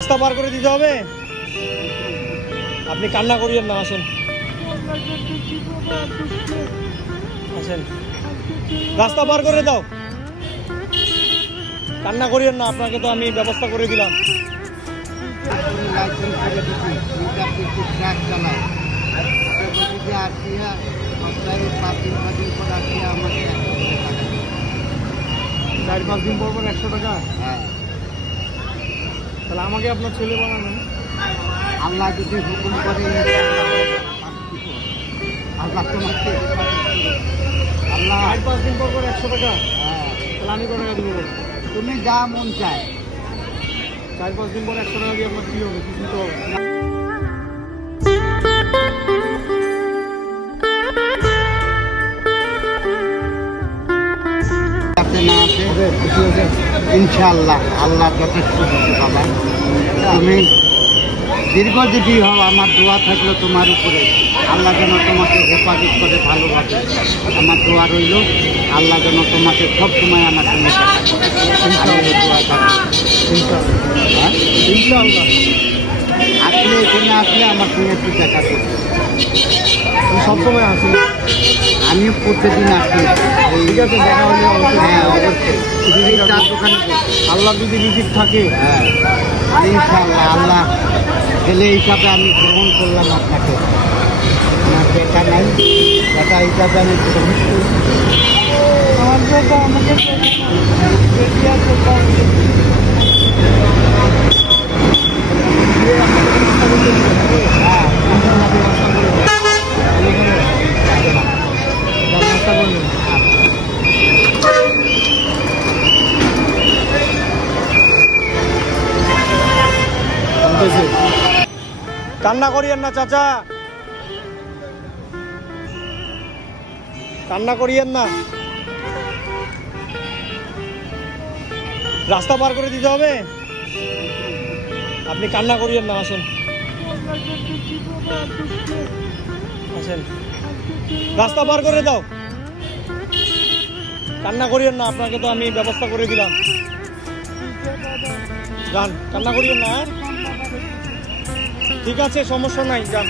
রাস্তা পার করে দিতে হবে। আপনি কান্না করিয়েন না, আসেন আসেন, রাস্তা পার করে দাও। কান্না করিয়েন না, আপনাকে তো আমি ব্যবস্থা করে দিলাম। চার পাঁচ দিন পর 100 টাকা? হ্যাঁ। তাহলে আমাকে আপনার ছেলে বানাবেন। আল্লাহ যদি হুকুম করে আল্লাহ তোমাকে আল্লাহ 4-5 দিন পর 100 টাকা। হ্যাঁ। তাহলে আমি কত টাকা দিব? তুমি যা মন চায়। 4-5 দিন পর 100 টাকা দিয়ে আপনার কি হবে? কিছু তো হবে না। ইনশাআল্লাহ আল্লাহ যথেষ্ট দিতে পাবা। তুমি দীর্ঘজীবী হও, আমার দোয়া থাকলো তোমার উপরে। আল্লাহ যেন তোমাকে হেফাজত করে ভালোভাবে, আমার দোয়া রইল। আল্লাহ যেন তোমাকে সবসময় আমার সঙ্গে দোয়া থাকে। ইনশাআল্লাহ আসলে এখানে আসলে আমার সঙ্গে একটু দেখা করবে। সবসময় আসি, আমিও প্রত্যেকদিন আসি। ঠিক আছে, দেখা হলে হ্যাঁ অবশ্যই চার দোকানে আল্লাহ যদি রিজিক থাকে। হ্যাঁ ইনশাআল্লাহ আল্লাহ ছেলে হিসাবে আমি গ্রহণ করলাম আপনাকে। আমার বেটা নাই, বেটা হিসাবে আমি গ্রহণ করি। আমার বেটা আমাকে কান্না করিয়েন না চাচা, কান্না করিয়েন না। রাস্তা পার করে দিতে হবে। আপনি কান্না করিয়েন না, আসেন আসেন, রাস্তা পার করে দাও। কান্না করিয়েন না, আপনাকে তো আমি ব্যবস্থা করে দিলাম। যান, কান্না করিয়েন না। ঠিক আছে, সমস্যা নাই, যান।